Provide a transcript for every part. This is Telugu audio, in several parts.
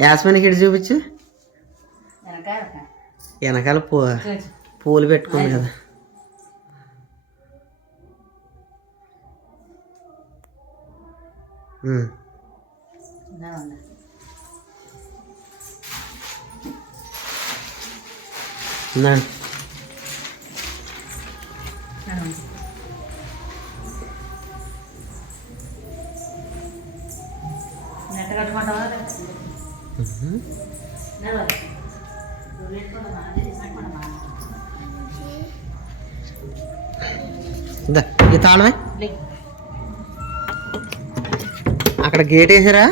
యాస్మిన్కి ఇటు చూపించు వెనకాల వెనకాల పూ చూచు పూలు పెట్టుకుంది కదా ఉమ్. ఇలా ఉంది ఉందండి. ఇలా ఉంది. నెట్ కట్టుకుంటావా ఇందా, తాళమే. అక్కడ గేట్ వేసారా?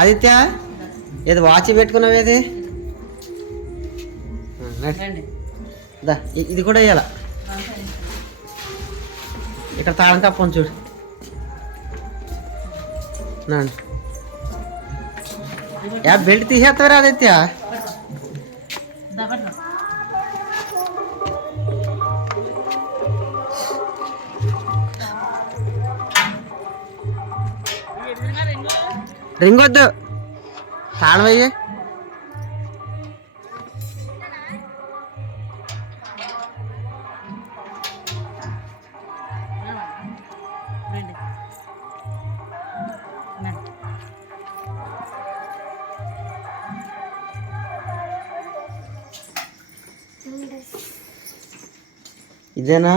ఆదిత్య ఏది వాచ్ పెట్టుకున్నావు ఏది? ఇది కూడా వేయాల? ఇక్కడ తాళం కప్పని చూడు. యా బెల్ట్ తీసేస్తారా ఆదిత్య? రింగ్ వద్దు తాళం అయ్యే ఇదేనా?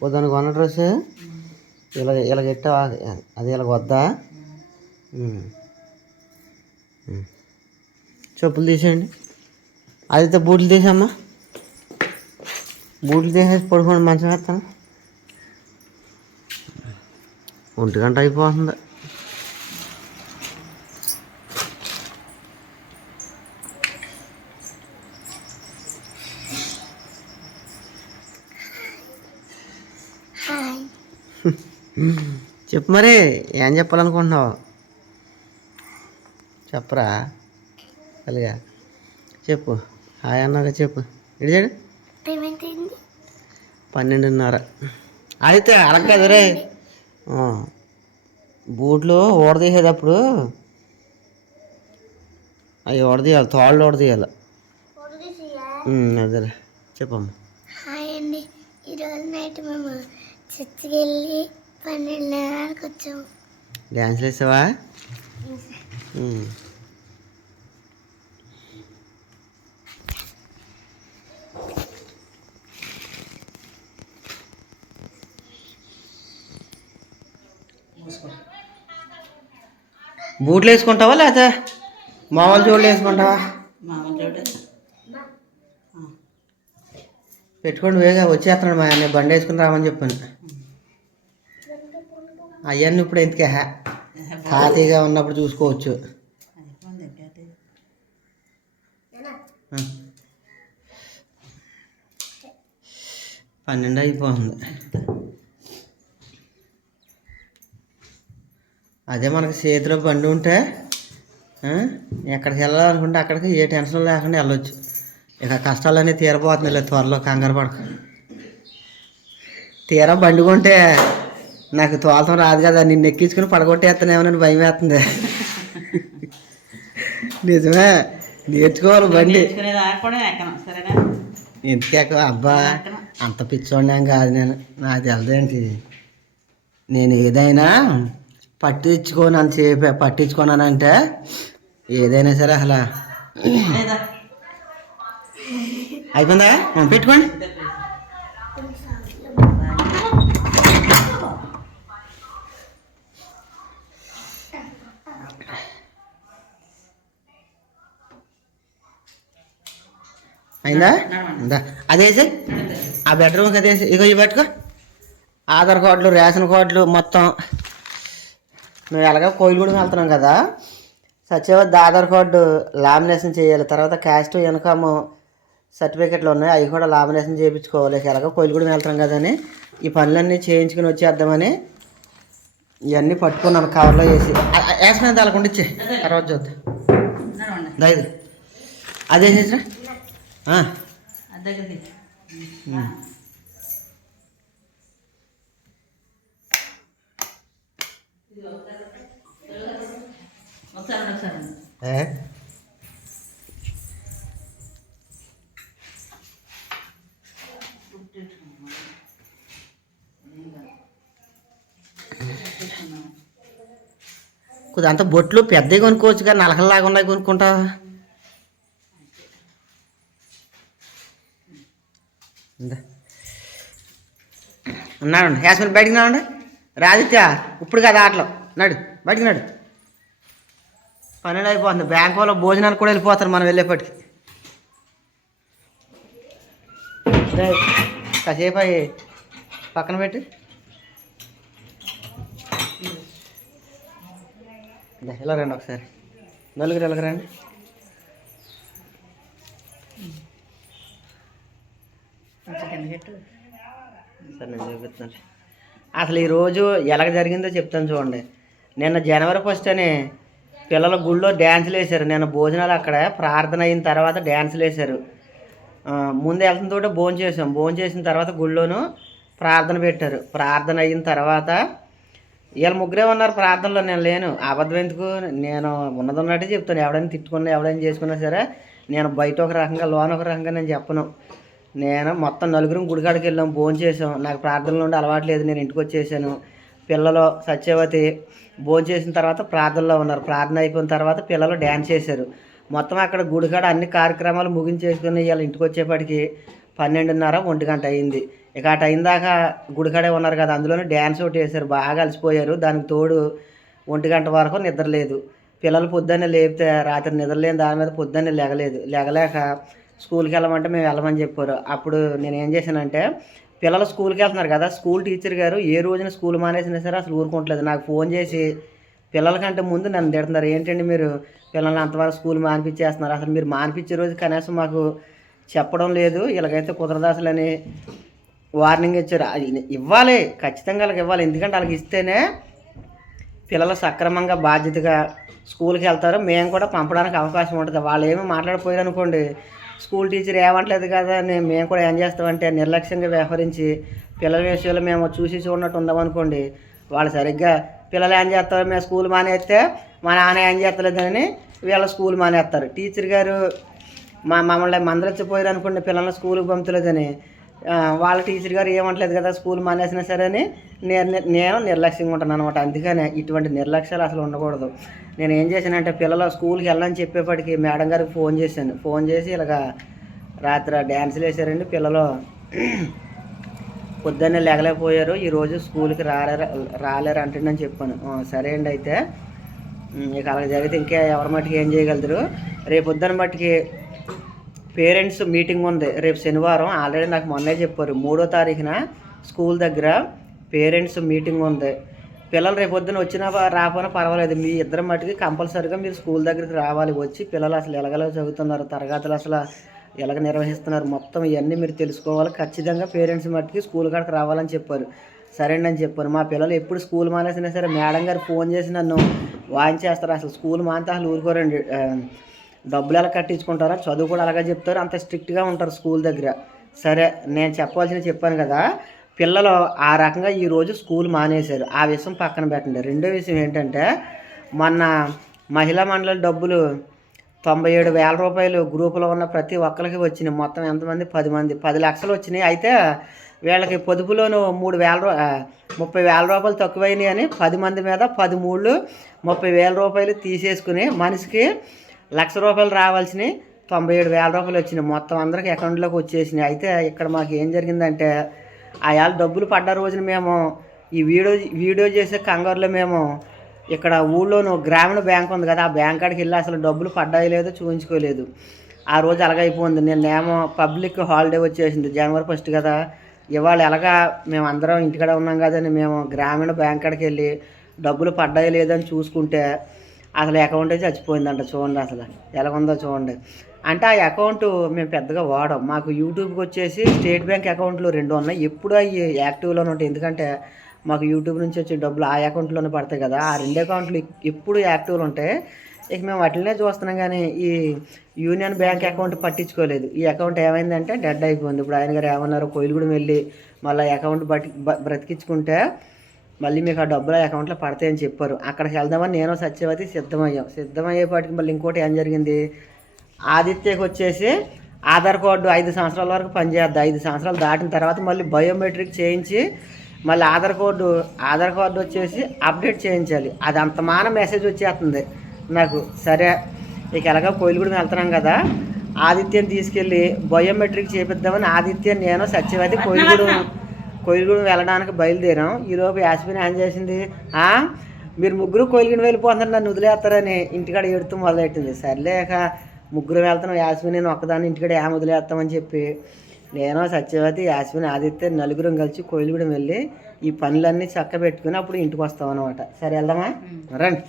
పొద్దున కొన్న డ్రెస్ ఇలా ఇలా ఎట్టా అది ఇలా వద్దా చెప్పులు తీసేయండి. అదైతే బూట్లు తీసమ్మా బూట్లు తీసేసి పడుకోండి మంచం వేస్తాను ఒంటి గంట అయిపోతుంది. చెప్పు మరి ఏం చెప్పాలనుకుంటున్నావు? చెప్పరా? అలాగా చెప్పు. హాయ్ అన్నాక చెప్పు. ఇడిచాడు పన్నెండున్నర. అయితే అడగదు రే. ఆ. బూట్లు ఓడదీసేటప్పుడు అవి ఓడదీయాలి తాళ్ళు ఓడదీయాలి అదేలే చెప్పమ్మా. హాయ్ అండి. ఈరోజు నైట్ మేము చర్చికి వెళ్ళి పన్నెండున్నరకు వచ్చాము డ్యాన్స్లు వేసావా. బూట్లు వేసుకుంటావా లేకపోతే మామూలు జోళ్ళు వేసుకుంటావా? మామూలు చూడు పెట్టుకోండి వేగా వచ్చేస్తున్నాడు మా అన్నయ్య బండి వేసుకుని రామని చెప్పాను. అవన్నీ ఇప్పుడు ఎందుకే? ఖాళీగా ఉన్నప్పుడు చూసుకోవచ్చు. పన్నెండు అయిపోతుంది. అదే మనకి చేతిలో బండి ఉంటే ఎక్కడికి వెళ్ళాలనుకుంటే అక్కడికి ఏ టెన్షన్ లేకుండా వెళ్ళొచ్చు. ఇక కష్టాలన్నీ తీరబోతున్నాయి త్వరలో కంగారు పడక. తీరా బండి కొంటే నాకు తోలతం రాదు కదా నిన్ను ఎక్కించుకుని పడగొట్టేస్తానేమోనని భయం వేస్తుంది. నిజమే నేర్చుకోవాలి బండి. నేర్చుకునేదాకా కూడా ఎక్కను సరేనా? ఎందుకే అబ్బా అంత పిచ్చోడినాం కాదు నేను. నాకు తెలదేంటి నేను ఏదైనా పట్టించుకోను అంతసేపు పట్టించుకోనానంటే ఏదైనా సరే అసలు అయిపోయిందా? పెట్టుకోండి. అయిందా? ఇందా అదేసి ఆ బెడ్రూమ్కి అదేసి ఇగో ఇవి పెట్టుకో. ఆధార్ కార్డులు రేషన్ కార్డులు మొత్తం. మేము ఎలాగో కోయిలగూడెం వెళ్తున్నాం కదా. సత్యవతి ఆధార్ కార్డు లామినేషన్ చేయాలి. తర్వాత క్యాస్ట్ ఇన్కమ్ సర్టిఫికెట్లు ఉన్నాయి. అవి కూడా లామినేషన్ చేయించుకోవాలి. ఎలాగో కోయిలగూడెం వెళ్తున్నాం కదా అని. ఈ పనులన్నీ చేయించుకుని వచ్చేద్దామని ఇవన్నీ పట్టుకున్నాను కవర్లో వేసి. వేసిన దానికి ఇచ్చే తర్వాత చూద్దాం. అదే చేసినా అంత బొట్లు పెద్దవి కొనుక్కోవచ్చు కానీ నలకల్లాగా ఉన్నాయి కొనుక్కుంటా. ఉన్నాడు యాస్మిన్ బయటికి నాడు రాదిత్య ఇప్పుడు కదా ఆటలో. నడు బయటికి నడు. పన్నెండు అయిపోతుంది. బ్యాంక్ వాళ్ళు భోజనానికి కూడా వెళ్ళిపోతారు మనం వెళ్ళేప్పటికి. కాసేపు అయ్యి పక్కన పెట్టి. ఎలా రండి ఒకసారి. నలుగురు ఇలా రండి. సరే నేను చూపిస్తాను అసలు ఈరోజు ఎలాగ జరిగిందో చెప్తాను చూడండి. నిన్న జనవరి ఫస్ట్ అని పిల్లల గుళ్ళో డ్యాన్సులు వేశారు. నిన్న భోజనాలు అక్కడ ప్రార్థన అయిన తర్వాత డ్యాన్సులు వేశారు. ముందు వెళ్తుంతో భోజనం చేసాం భోజనం చేసిన తర్వాత గుళ్ళోను ప్రార్థన పెట్టారు. ప్రార్థన అయిన తర్వాత వీళ్ళ ముగ్గురే ఉన్నారు ప్రార్థనలో. నేను లేను. అబద్ధం ఎందుకు? నేను ఉన్నది ఉన్నట్టే చెప్తాను. ఎవడైనా తిట్టుకున్నా ఎవడైనా చేసుకున్నా సరే నేను బయట ఒక రకంగా లోన ఒక రకంగా నేను చెప్పను. నేను మొత్తం నలుగురం గుడికాడికి వెళ్ళాం భోజనం చేసాం. నాకు ప్రార్థనలు ఉండి అలవాటు లేదు నేను ఇంటికి వచ్చేసాను. పిల్లలు సత్యవతి భోజనం చేసిన తర్వాత ప్రార్థనలో ఉన్నారు. ప్రార్థన అయిపోయిన తర్వాత పిల్లలు డ్యాన్స్ చేశారు. మొత్తం అక్కడ గుడికాడ అన్ని కార్యక్రమాలు ముగించేసుకుని ఇవాళ ఇంటికి వచ్చేప్పటికి పన్నెండున్నర ఒంటి గంట అయింది. ఇక అటు అయిన దాకా గుడికాడే ఉన్నారు కదా అందులోనే డ్యాన్స్ ఒకటి వేశారు. బాగా అలసిపోయారు. దానికి తోడు ఒంటి గంట వరకు నిద్రలేదు పిల్లలు పొద్దున్నే లేపితే రాత్రి నిద్రలేని దాని మీద పొద్దున్నే లేగలేదు. లేగలేక స్కూల్కి వెళ్ళమంటే మేము వెళ్ళమని చెప్పారు. అప్పుడు నేను ఏం చేశానంటే పిల్లలు స్కూల్కి వెళ్తున్నారు కదా స్కూల్ టీచర్ గారు ఏ రోజున స్కూల్ మానేసినా సరే అసలు ఊరుకోవట్లేదు నాకు ఫోన్ చేసి పిల్లలకంటే ముందు నన్ను తిడుతున్నారు. ఏంటండి మీరు పిల్లల్ని అంతవరకు స్కూల్ మానిపించేస్తున్నారు? అసలు మీరు మానిపించే రోజు కనీసం మాకు చెప్పడం లేదు. ఇలాగైతే కుదరదు అసలు అని వార్నింగ్ ఇచ్చారు. అది ఇవ్వాలి ఖచ్చితంగా వాళ్ళకి ఇవ్వాలి. ఎందుకంటే వాళ్ళకి ఇస్తేనే పిల్లలు సక్రమంగా బాధ్యతగా స్కూల్కి వెళ్తారు. మేము కూడా పంపడానికి అవకాశం ఉంటుంది. వాళ్ళు ఏమీ మాట్లాడిపోయారు అనుకోండి స్కూల్ టీచర్ ఏమంటలేదు కదా అని మేము కూడా ఏం చేస్తామంటే నిర్లక్ష్యంగా వ్యవహరించి పిల్లల విషయంలో మేము చూసి చూడనట్టు ఉందామనుకోండి వాళ్ళు సరిగ్గా పిల్లలు ఏం చేస్తారు మేము స్కూల్ మానేస్తే మా నాన్న ఏం చేస్తలేదని వీళ్ళ స్కూల్ మానేస్తారు. టీచర్ గారు మా మమ్మల్ని మందలిచ్చిపోయారు అనుకోండి పిల్లల్ని స్కూల్కి పంపలేదని. వాళ్ళ టీచర్ గారు ఏమంటలేదు కదా స్కూల్ మానేసినా సరే అని నేను నేను నిర్లక్ష్యంగా ఉంటాను అనమాట అందుకనే ఇటువంటి నిర్లక్ష్యాలు అసలు ఉండకూడదు. నేను ఏం చేశానంటే పిల్లలు స్కూల్కి వెళ్ళని చెప్పేప్పటికి మేడం గారికి ఫోన్ చేశాను. ఫోన్ చేసి ఇలాగ రాత్రి డ్యాన్సులు వేసారండి పిల్లలు పొద్దున్నే లేగలేకపోయారు. ఈరోజు స్కూల్కి రాలేరు రాలేరు అంటుండని చెప్పాను. సరే అండి అయితే. ఇక అలా జరిగితే ఇంకా ఎవరి మట్టుకు ఏం చేయగలుగుతారు రేపు పొద్దున్న మట్టుకి పేరెంట్స్ మీటింగ్ ఉంది. రేపు శనివారం. ఆల్రెడీ నాకు మొన్నే చెప్పారు. మూడో తారీఖున స్కూల్ దగ్గర పేరెంట్స్ మీటింగ్ ఉంది. పిల్లలు రేపొద్దున వచ్చినా రాకపోయినా పర్వాలేదు. మీ ఇద్దరు మట్టుకి కంపల్సరీగా మీరు స్కూల్ దగ్గరికి రావాలి. వచ్చి పిల్లలు అసలు ఎలాగలా చదువుతున్నారు తరగతులు అసలు ఎలాగ నిర్వహిస్తున్నారు మొత్తం ఇవన్నీ మీరు తెలుసుకోవాలి. ఖచ్చితంగా పేరెంట్స్ మట్టుకి స్కూల్ కాడికి రావాలని చెప్పారు. సరేండి అని చెప్పాను మా పిల్లలు ఎప్పుడు స్కూల్ మానేసినా సరే మేడం గారు ఫోన్ చేసి నన్ను వాయించేస్తారు. అసలు స్కూల్ మానితే అసలు ఊరుకోరండి. డబ్బులు ఎలా కట్టించుకుంటారో చదువు కూడా అలాగే చెప్తారు. అంత స్ట్రిక్ట్గా ఉంటారు స్కూల్ దగ్గర. సరే నేను చెప్పాల్సిన చెప్పాను కదా. పిల్లలు ఆ రకంగా ఈరోజు స్కూల్ మానేశారు. ఆ విషయం పక్కన పెట్టండి. రెండో విషయం ఏంటంటే మొన్న మహిళా మండలి డబ్బులు తొంభై ఏడు వేల రూపాయలు గ్రూపులో ఉన్న ప్రతి ఒక్కరికి వచ్చినాయి. మొత్తం ఎంతమంది? పది మంది. పది లక్షలు వచ్చినాయి. అయితే వీళ్ళకి పొదుపులోను మూడు వేల రూ- ముప్పై వేల రూపాయలు తక్కువైనాయి అని పది మంది మీద పది మూడు ముప్పై వేల రూపాయలు తీసేసుకుని మనిషికి లక్ష రూపాయలు రావాల్సినవి తొంభై ఏడు వేల రూపాయలు వచ్చినాయి. మొత్తం అందరికి అకౌంట్లోకి వచ్చేసినాయి. అయితే ఇక్కడ మాకు ఏం జరిగిందంటే ఆయాల డబ్బులు పడ్డ రోజున మేము ఈ వీడియో వీడియో చేసే కంగారులో మేము ఇక్కడ ఊళ్ళోను గ్రామీణ బ్యాంక్ ఉంది కదా ఆ బ్యాంక్ కాడికి వెళ్ళి అసలు డబ్బులు పడ్డాయి లేదో చూపించుకోలేదు ఆ రోజు అలాగైపోయింది నేనేమో పబ్లిక్ హాలిడే వచ్చేసింది జనవరి ఫస్ట్ కదా. ఇవాళ ఎలాగా మేము అందరం ఇంటికాడ ఉన్నాం కదని మేము గ్రామీణ బ్యాంక్ కాడికి వెళ్ళి డబ్బులు పడ్డాయి లేదని చూసుకుంటే అసలు అకౌంటే చచ్చిపోయిందంట చూడండి అసలు. ఎలాగుందో చూడండి. అంటే ఆ అకౌంట్ మేము పెద్దగా వాడం. మాకు యూట్యూబ్కి వచ్చేసి స్టేట్ బ్యాంక్ అకౌంట్లు రెండు ఉన్నాయి. ఎప్పుడు అవి యాక్టివ్లోనే ఉంటాయి. ఎందుకంటే మాకు యూట్యూబ్ నుంచి వచ్చే డబ్బులు ఆ అకౌంట్లోనే పడతాయి కదా. ఆ రెండు అకౌంట్లు ఎప్పుడు యాక్టివ్లు ఉంటాయి ఇక మేము వాటినే చూస్తున్నాం కానీ ఈ యూనియన్ బ్యాంక్ అకౌంట్ పట్టించుకోలేదు. ఈ అకౌంట్ ఏమైందంటే డెడ్ అయిపోయింది. ఇప్పుడు ఆయన గారు ఏమన్నారు కోయిలుగూడెం వెళ్ళి మళ్ళీ అకౌంట్ బట్టి బ్రతికించుకుంటే మళ్ళీ మీకు ఆ డబ్బులు ఆ అకౌంట్లో పడతాయని చెప్పారు. అక్కడికి వెళ్దామని నేను సత్యవతి సిద్ధమయ్యాం. సిద్ధమయ్యేపాటికి మళ్ళీ ఇంకోటి ఏం జరిగింది? ఆదిత్యకి వచ్చేసి ఆధార్ కార్డు ఐదు సంవత్సరాల వరకు పనిచేద్ది ఐదు సంవత్సరాలు దాటిన తర్వాత మళ్ళీ బయోమెట్రిక్ చేయించి మళ్ళీ ఆధార్ కార్డు ఆధార్ కార్డు వచ్చేసి అప్డేట్ చేయించాలి. అది అంత మాన మెసేజ్ వచ్చేస్తుంది నాకు. సరే ఇక ఎలాగో కోయిలగూడెం వెళ్తున్నాం కదా. ఆదిత్యని తీసుకెళ్ళి బయోమెట్రిక్ చేపిద్దామని ఆదిత్య నేను సత్యవతి కోయిలగూడెం కోయిలగూడెం వెళ్ళడానికి బయలుదేరాం. ఈలోపు యాస్మిన్ ఏం చేసింది? "ఆ, మీరు ముగ్గురు కోయిలగూడెం వెళ్ళిపోతున్నారు నన్ను వదిలేస్తారని ఇంటికాడ ఎడుతూ మొదలెట్టింది. సర్లేక ముగ్గురు వెళ్తున్నాం యాస్మిన్ నేను ఒక్కదాన్ని ఇంటికాడ ఏం వదిలేస్తామని చెప్పి. నేను సత్యవతి యాస్మిన్ ఆదిత్య నలుగురం కలిసి కోయిలగూడెం వెళ్ళి ఈ పనులన్నీ చక్క పెట్టుకుని అప్పుడు ఇంటికి వస్తాం అనమాట సరే వెళ్దామా? రండి.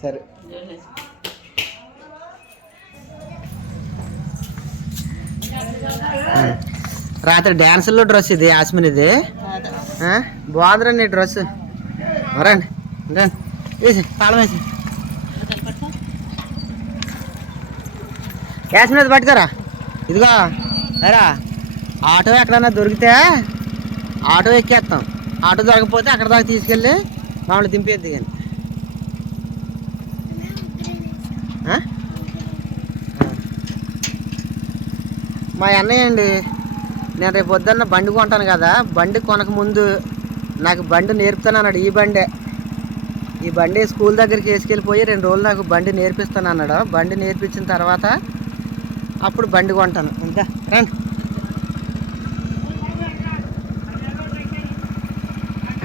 సరే. రాత్రి డ్యాన్సుల్లో డ్రెస్ ఇది యాస్మిన్ ఇది? బాగుందిరండి డ్రెస్. రండి రండి. వేసి తాళం వేసి. యాస్మిన్ అది పట్టుకోరా. ఇదిగో సరా ఆటో ఎక్కడన్నా దొరికితే ఆటో ఎక్కేస్తాం. ఆటో దొరకపోతే అక్కడ దాకా తీసుకెళ్ళి మామూలు దింపేద్ది కానీ? మా అన్నయ్య అండి. నేను రేపు పొద్దున్న బండి కొంటాను కదా బండి కొనక ముందు నాకు బండి నేర్పుతాను అన్నాడు. ఈ బండే. ఈ బండి స్కూల్ దగ్గరికి వేసుకెళ్ళిపోయి రెండు రోజులు నాకు బండి నేర్పిస్తాను అన్నాడు. బండి నేర్పించిన తర్వాత అప్పుడు బండి కొంటాను. ఇంకా రండి.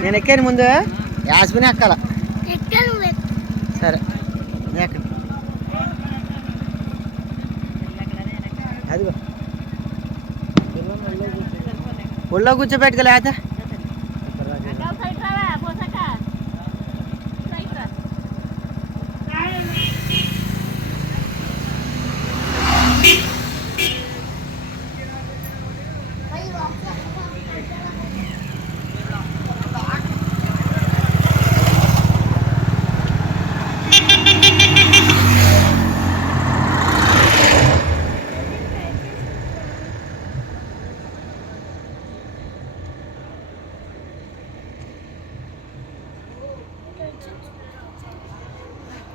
నేను ఎక్కాను ముందు. యాస్మిని ఎక్కాల ఎక్కడ నువ్వు ఎక్కు. సరే ఎక్కడ అదిగో ఒళ్ళో కూర్చోబెట్టుకో లేకపోతే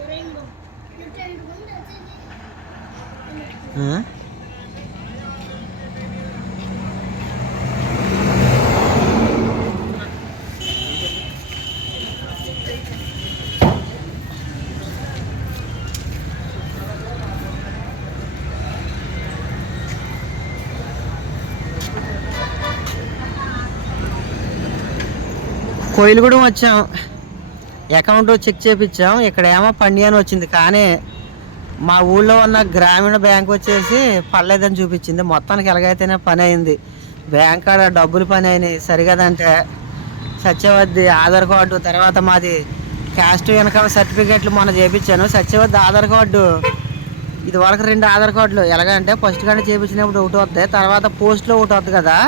రెయిన్బో. ఇటు ఇటు ముందు వచ్చేది. ఆ? కోయిలగూడెం వచ్చాం. అకౌంట్ చెక్ చేపించాం ఇక్కడ ఏమో పండి అని వచ్చింది. కానీ మా ఊళ్ళో ఉన్న గ్రామీణ బ్యాంక్ వచ్చేసి పర్లేదని చూపించింది. మొత్తానికి ఎలాగైతేనే పని అయింది. బ్యాంక్ కాడ డబ్బులు పని అయినాయి. సరిగదంటే సత్యవద్ది ఆధార్ కార్డు తర్వాత మాది క్యాస్ట్ ఇన్కమ్ సర్టిఫికెట్లు మొన్న చేయించాను సత్యవద్ది ఆధార్ కార్డు ఇది వరకు రెండు ఆధార్ కార్డులు. ఎలాగంటే ఫస్ట్ గంట చేయించినప్పుడు ఒకటి వస్తాయి. తర్వాత పోస్ట్లో ఒకటి వస్తుంది కదా.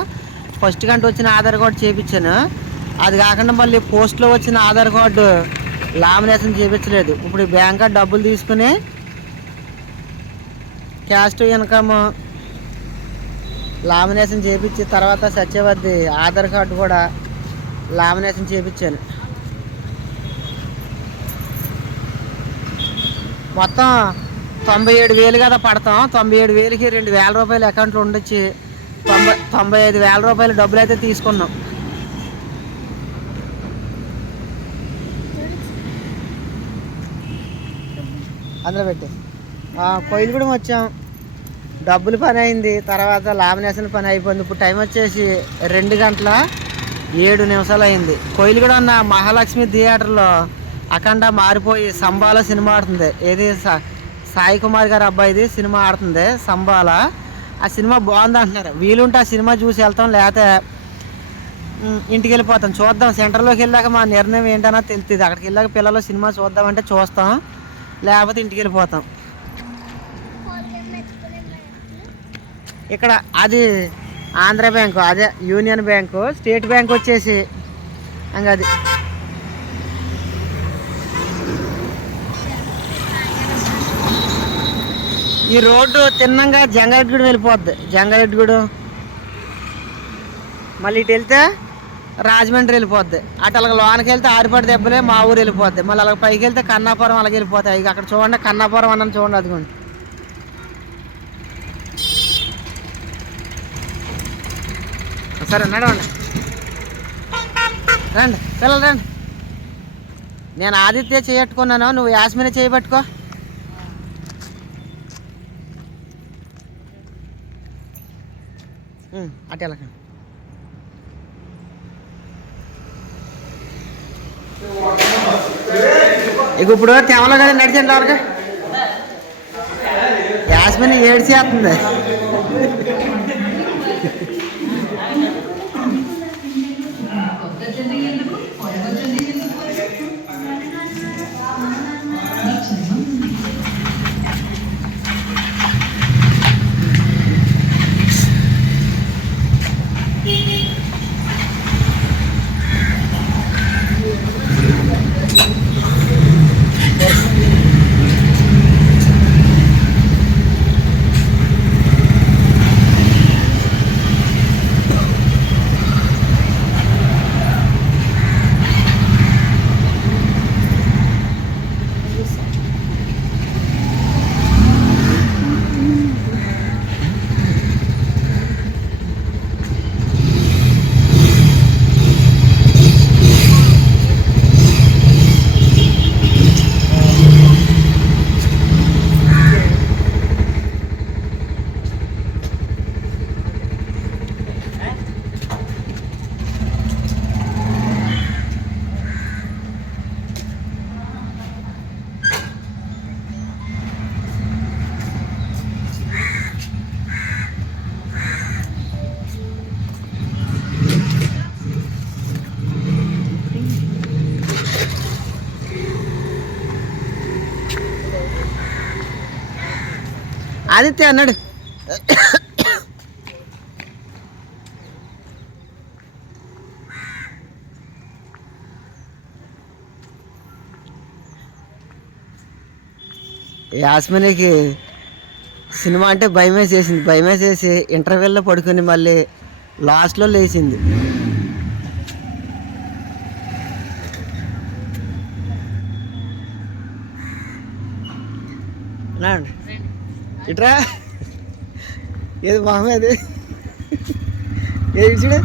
ఫస్ట్ గంట వచ్చిన ఆధార్ కార్డు చేయించాను అది కాకుండా మళ్ళీ పోస్ట్లో వచ్చిన ఆధార్ కార్డు లామినేషన్ చేయించలేదు ఇప్పుడు ఈ బ్యాంక్ డబ్బులు తీసుకుని క్యాస్ట్ ఇన్కమ్ లామినేషన్ చేయించి తర్వాత సత్యవతి ఆధార్ కార్డు కూడా లామినేషన్ చేయించాను మొత్తం తొంభై ఏడు వేలు కదా పడతాం. తొంభై ఏడు వేలకి రెండు వేల రూపాయలు అకౌంట్లో ఉండొచ్చి. తొంభై తొంభై ఐదు వేల రూపాయలు డబ్బులు అయితే తీసుకున్నాం. అందులో పెట్టి. కొయ్యలు కూడా వచ్చాం డబ్బులు పని అయింది. తర్వాత లామినేషన్ పని అయిపోయింది. ఇప్పుడు టైం వచ్చేసి రెండు గంటల ఏడు నిమిషాలు అయింది. కొయ్యలు కూడా ఉన్న మహాలక్ష్మి థియేటర్లో అఖండ మారిపోయి సంబాల సినిమా ఆడుతుంది. ఏది? సాయి కుమార్ గారి అబ్బాయిది సినిమా ఆడుతుంది. సంబాల. ఆ సినిమా బాగుంది అంటున్నారు. వీలుంటే ఆ సినిమా చూసి వెళ్తాం. లేకపోతే ఇంటికి వెళ్ళిపోతాం. చూద్దాం. సెంటర్లోకి వెళ్ళాక మా నిర్ణయం ఏంటన్నా తెలుస్తుంది అక్కడికి వెళ్ళాక పిల్లలు సినిమా చూద్దామంటే చూస్తాం. లేకపోతే ఇంటికి వెళ్ళిపోతాం. ఇక్కడ అది ఆంధ్ర బ్యాంకు అదే యూనియన్ బ్యాంకు స్టేట్ బ్యాంక్ వచ్చేసి ఇంకా అది. ఈ రోడ్డు తిన్నంగా జంగారెడ్డిగూడెం వెళ్ళిపోద్ది. జంగారెడ్డిగూడెం. మళ్ళీ ఇటు వెళ్తే రాజమండ్రి వెళ్ళిపోద్ది. అటు అలాగ లోనకి వెళ్తే ఆరిపాటి దెబ్బలే మా ఊరు వెళ్ళిపోద్ది. మళ్ళీ అలాగ పైకి వెళ్తే కన్నాపురం అలాగే వెళ్ళిపోతాయి. ఇక అక్కడ చూడండి కన్నాపురం అన్నాను చూడండి అదిగోండి. సరే నడవండి రండి పిల్లలు రండి. నేను ఆదిత్య చేయట్టుకున్నాను. నువ్వు యాస్మిని చేయబట్టుకో అటు వెళ్ళకండి. ఇక ఇప్పుడు తెమలో కదా నడిచండి వాళ్ళకి యాస్మిన్ ఏడ్చేస్తుంది. ఆదిత్య అన్నాడు. యాస్మినికి సినిమా అంటే భయం వేసేసింది భయం వేసేసి ఇంటర్వెల్లో పడుకొని మళ్ళీ లాస్ట్లో లేచింది. అండి ఇట్రా? ఏది మొహం అది? ఏది చూడు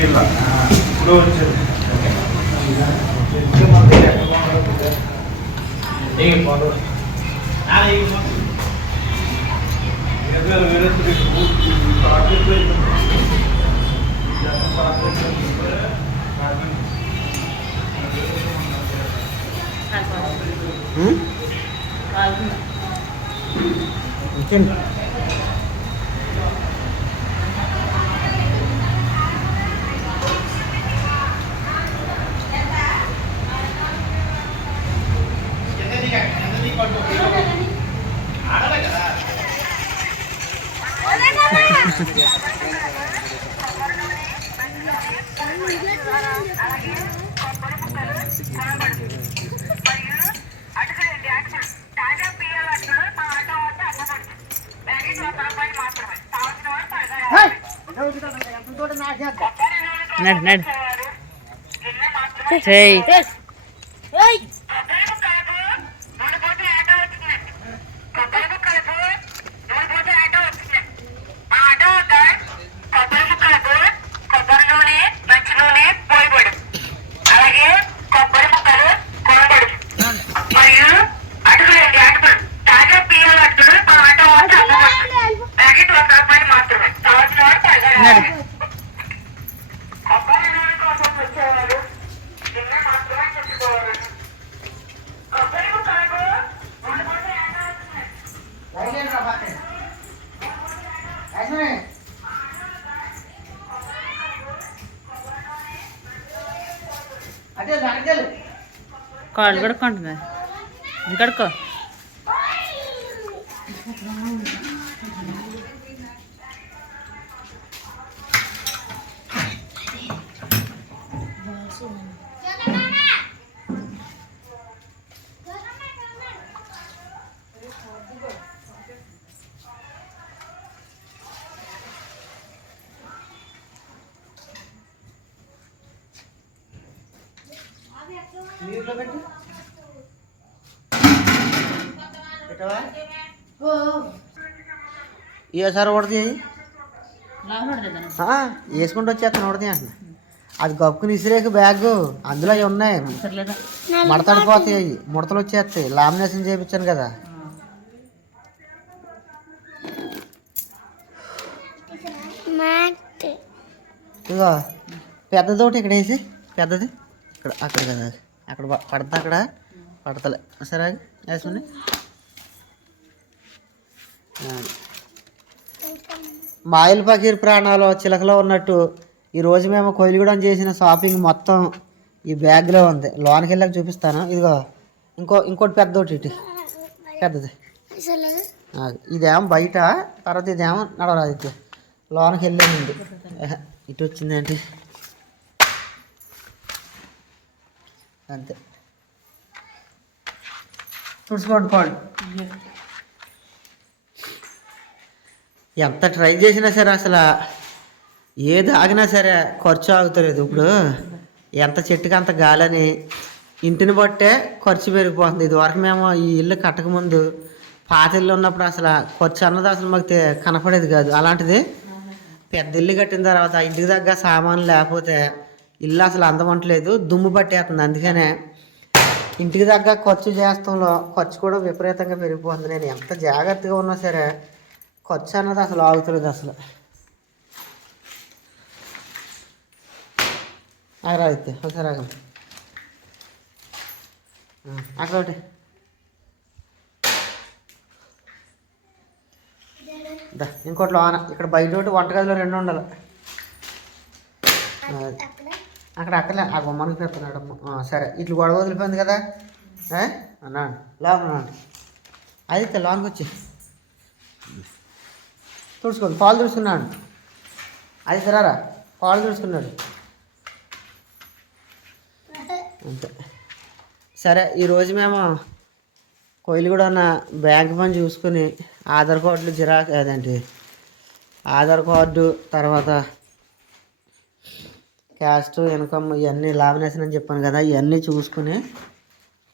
వెళ్ళా ఇప్పుడు వచ్చారు ఉం? ఇంకేంటి? నడు నడు. చేయి. కాళ్ళు కడుక్కుంటుంది కడుక్కో ఏసారి ఆ, వేసుకుంటూ వచ్చేస్తాను ఉడతాయి అంటున్నా. అది గప్పుకుని ఇసిరేక బ్యాగ్ అందులో అవి ఉన్నాయి. మడతడిపోతాయి అవి. ముడతలు వచ్చేస్తాయి. లామినేషన్ చేయించాను కదా. ఇదిగో పెద్దదోటి ఇక్కడ వేసి పెద్దది. ఇక్కడ అక్కడ కదా అక్కడ పడతా అక్కడ. పడతలే. సరే. వేసుకుని. మాయిల్ పకీర్ ప్రాణాలు చిలకలో ఉన్నట్టు ఈరోజు మేము కొయిలిగూడెం చేసిన షాపింగ్ మొత్తం ఈ బ్యాగ్లో ఉంది. లోనికి వెళ్ళాక చూపిస్తాను. ఇదిగో ఇంకో ఇంకోటి పెద్ద ఒకటి ఇటు. పెద్దది. ఇదేమో బయట? తర్వాత ఇదేమో నడవరాదు ఇది వెళ్ళే ముందు ఇటు వచ్చిందేంటి? అంతే. తుడుచుకోండి పోండి ఎంత ట్రై చేసినా సరే అసలు ఏది ఆగినా సరే ఖర్చు ఆగుతలేదు. ఇప్పుడు ఎంత చెట్టుకి అంత గాలని ఇంటిని బట్టే ఖర్చు పెరిగిపోతుంది. ఇది వరకు మేము ఈ ఇల్లు కట్టకముందు పాత ఇల్లు ఉన్నప్పుడు అసలు ఖర్చు అన్నది అసలు మాకు కనపడేది కాదు. అలాంటిది పెద్ద ఇల్లు కట్టిన తర్వాత ఇంటికి తగ్గ సామాన్లు లేకపోతే ఇల్లు అసలు అందమంటలేదు. దుమ్ము పట్టేస్తుంది. అందుకనే ఇంటికి తగ్గ ఖర్చు చేస్తంలో ఖర్చు కూడా విపరీతంగా పెరిగిపోతుంది. నేను ఎంత జాగ్రత్తగా ఉన్నా సరే ఖర్చు అన్నది అసలు ఆగుతలేదు అసలు. అయితే ఒకసారి ఆగం. అక్కడ ఒకటి. ఇంకోటి లోన ఇక్కడ బయట ఒకటి వంటగదిలో రెండు ఉండాలి. అక్కడ అక్కలే ఆ గుమ్మానికి పెడుతున్నాడు. సరే ఇట్లు గొడవ వదిలిపోయింది కదా? అన్నాడు. లోపల అయితే లోనికి వచ్చి తుడుచుకోండి. పాలు తుడుచుకున్నాడు. అది తిరారా పాలు తుడుచుకున్నాడు. అంతే. సరే ఈరోజు మేము కోయిలు ఉన్న బ్యాంక్ పని చూసుకుని ఆధార్ కార్డులు జిరాక్ అదేంటి? ఆధార్ కార్డు తర్వాత క్యాస్ట్ ఇన్కమ్ ఇవన్నీ లామినేషన్ అని చెప్పాను కదా ఇవన్నీ చూసుకుని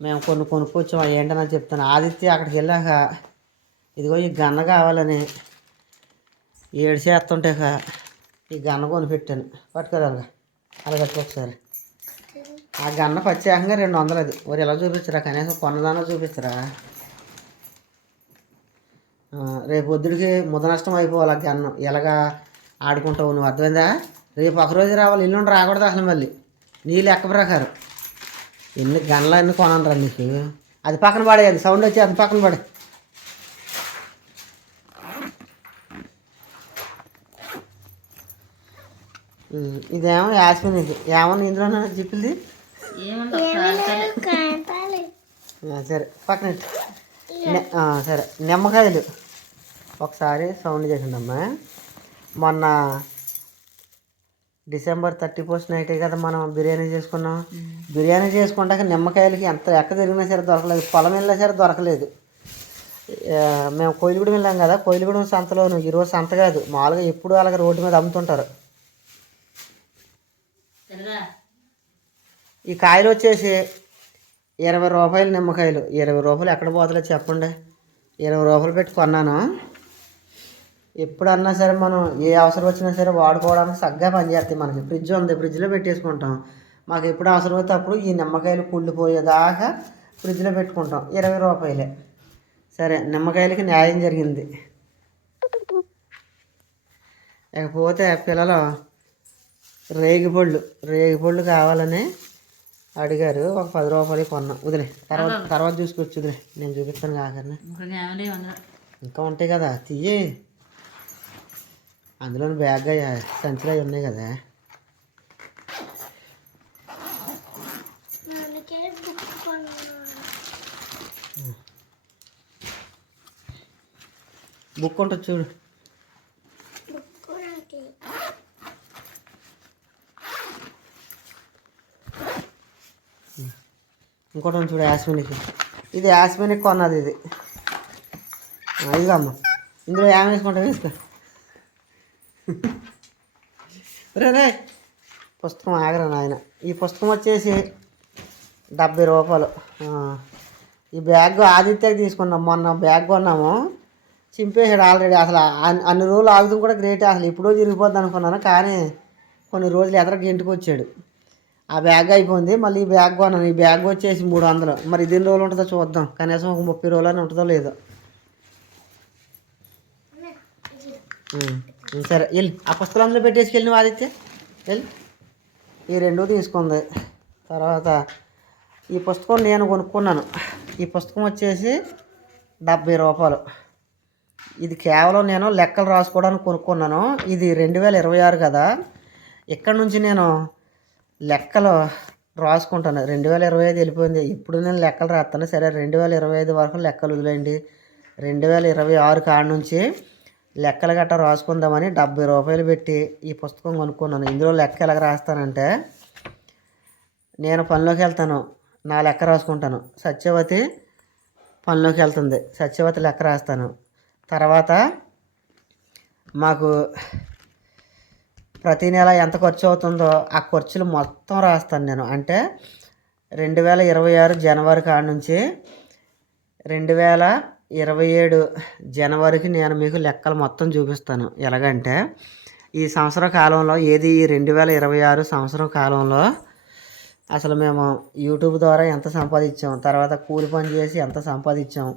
మేము కొన్ని కొనుక్కొచ్చాం. అవి ఏంటని చెప్తాను. ఆదిత్య అక్కడికి వెళ్ళాక ఇదిగో ఈ గన్న కావాలని ఏడు చేస్తుంటే ఈ గన్న కొనిపెట్టాను. పట్టుకోరాలుగా. అలా కట్టుకో ఒకసారి. ఆ గన్న పచ్చేకంగా రెండు వందలు అది. మరి ఎలా చూపించరా? కనీసం కొన్నదానో చూపించరా? రేపు పొద్దుడికి ముద నష్టం అయిపోవాలి ఆ గన్నం. ఎలాగా ఆడుకుంటావు నువ్వు? అర్థమైందా? రేపు ఒక రోజు రావాలి. ఇల్లుండి రాకూడదు అసలు మళ్ళీ. నీ లెక్క ప్రకారం. ఎన్ని గన్నులు అన్నీ కొనండి రా నీకు? అది పక్కన పడేది సౌండ్ వచ్చి అది పక్కన పడే. ఇదేమో యాస్మిన్ ఇది. ఏమన్నా ఇందులో చెప్పింది సరే పక్కన సరే. నిమ్మకాయలు. ఒకసారి సౌండ్ చేసిందమ్మా. మొన్న డిసెంబర్ థర్టీ ఫస్ట్ నైటే కదా మనం బిర్యానీ చేసుకున్నాం. బిర్యానీ చేసుకుంటాక నిమ్మకాయలకి ఎంత ఎక్క తిరిగినా సరే దొరకలేదు. పొలం వెళ్ళినా సరే దొరకలేదు. మేము కోయిలగూడెం వెళ్ళాం కదా. కోయిలగూడెం సంతలోను. ఈరోజు సంత కాదు. మామూలుగా ఎప్పుడు అలాగే రోడ్డు మీద అమ్ముతుంటారు. ఈ కాయలు వచ్చేసి ఇరవై రూపాయలు నిమ్మకాయలు. ఇరవై రూపాయలు ఎక్కడ పోతలే చెప్పండి. ఇరవై రూపాయలు పెట్టి కొన్నాను. ఎప్పుడన్నా సరే మనం ఏ అవసరం వచ్చినా సరే వాడుకోవడానికి సగ్గా పనిచేస్తాయి మనకి. ఫ్రిడ్జ్ ఉంది ఫ్రిడ్జ్లో పెట్టేసుకుంటాం. మాకు ఎప్పుడు అవసరం అయితే అప్పుడు ఈ నిమ్మకాయలు కుళ్ళిపోయేదాకా ఫ్రిడ్జ్లో పెట్టుకుంటాం. ఇరవై రూపాయలే. సరే నిమ్మకాయలకి న్యాయం జరిగింది. ఇకపోతే పిల్లలు రేగిపళ్ళు రేగిపళ్ళు కావాలని అడిగారు. ఒక పది రూపాయలు కొన్నా. వదిలే తర్వాత తర్వాత చూసుకొచ్చు వదిలే. నేను చూపిస్తాను కాకనే ఇంకా ఉంటాయి కదా తీయి. అందులో బ్యాగ్ సంచులు అవి ఉన్నాయి కదా. బుక్ ఉంటుంది చూడు బుక్ నాకు ఇంకోటి చూడు యాస్మిన్కి. ఇది యాస్మిన్కి కొన్నది ఇది. ఆ, ఇందులో ఏం వేసుకుంటా వేసుకో. రే పుస్తకం ఆగరా నాయన. ఈ పుస్తకం వచ్చేసి డెబ్బై రూపాయలు. ఈ బ్యాగ్ ఆదిత్యకి తీసుకున్నాం. మొన్న బ్యాగ్ కొన్నాము. చింపేసాడు ఆల్రెడీ. అసలు అన్ని రోజులు ఆగుతుంది కూడా గ్రేట్. అసలు ఇప్పుడు తిరిగిపోద్ది అనుకున్నాను. కానీ కొన్ని రోజులు ఎదరికి ఇంటికి వచ్చాడు. ఆ బ్యాగ్ అయిపోయింది. మళ్ళీ ఈ బ్యాగ్ కొన్నాను ఈ బ్యాగ్ వచ్చేసి మూడు వందలు. మరి ఇది ఎన్ని రోజులు ఉంటుందో చూద్దాం. కనీసం ఒక ముప్పై రోజులు అని ఉంటుందో లేదో. సరే వెళ్ళి. ఆ పుస్తకాలు అందులో పెట్టేసుకెళ్ళి నువ్వు ఆదిత్య. వెళ్ళి. ఈ రెండు తీసుకుంది. తర్వాత ఈ పుస్తకం నేను కొనుక్కున్నాను. ఈ పుస్తకం వచ్చేసి డెబ్బై రూపాయలు. ఇది కేవలం నేను లెక్కలు రాసుకోవడానికి కొనుక్కున్నాను. ఇది రెండు వేల ఇరవై ఆరు కదా. ఇక్కడ నుంచి నేను లెక్కలు రాసుకుంటాను. రెండు వేల ఇరవై ఐదు వెళ్ళిపోయింది. ఇప్పుడు నేను లెక్కలు రాస్తాను సరే రెండు వేల ఇరవై ఐదు వరకు లెక్కలు వదిలేయండి. రెండు వేల ఇరవై ఆరు కాడ నుంచి లెక్కలు గట్ట రాసుకుందామని డెబ్బై రూపాయలు పెట్టి ఈ పుస్తకం కొనుక్కున్నాను. ఇందులో లెక్క ఎలాగ రాస్తానంటే నేను పనిలోకి వెళ్తాను నా లెక్క రాసుకుంటాను. సత్యవతి పనిలోకి వెళ్తుంది. సత్యవతి లెక్క రాస్తాను. తర్వాత మాకు ప్రతి నెల ఎంత ఖర్చు అవుతుందో ఆ ఖర్చులు మొత్తం రాస్తాను నేను. అంటే రెండు వేల ఇరవై ఆరు జనవరి కాడ నుంచి రెండు వేల ఇరవై ఏడు జనవరికి నేను మీకు లెక్కలు మొత్తం చూపిస్తాను. ఎలాగంటే ఈ సంవత్సర కాలంలో ఏది ఈ రెండు వేల ఇరవై ఆరు సంవత్సరం కాలంలో అసలు మేము యూట్యూబ్ ద్వారా ఎంత సంపాదించాం తర్వాత కూలి పని చేసి ఎంత సంపాదించాం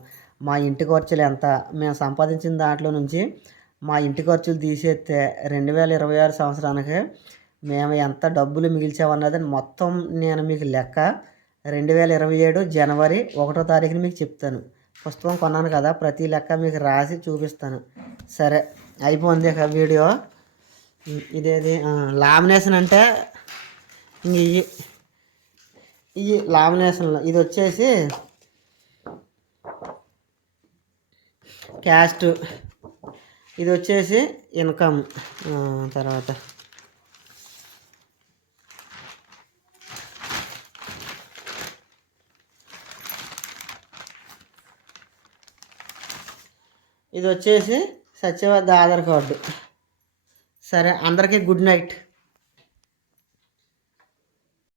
మా ఇంటి ఖర్చులు ఎంత మేము సంపాదించిన దాంట్లో నుంచి మా ఇంటి ఖర్చులు తీసేస్తే రెండు వేల ఇరవై ఆరు సంవత్సరానికి మేము ఎంత డబ్బులు మిగిల్చామన్నది మొత్తం నేను మీకు లెక్క రెండు వేల ఇరవై ఏడు జనవరి ఒకటో తారీఖున మీకు చెప్తాను. పుస్తకం కొన్నాను కదా ప్రతి లెక్క మీకు రాసి చూపిస్తాను. సరే అయిపోయింది ఇక వీడియో. ఇదేది? లామినేషన్ అంటే ఇవి ఇవి లామినేషన్లో. ఇది వచ్చేసి క్యాస్ట్. ఇది వచ్చేసి ఇన్కమ్ తర్వాత. ఇది వచ్చేసి సత్యవద్ద ఆధార్ కార్డు. సరే అందరికీ గుడ్ నైట్.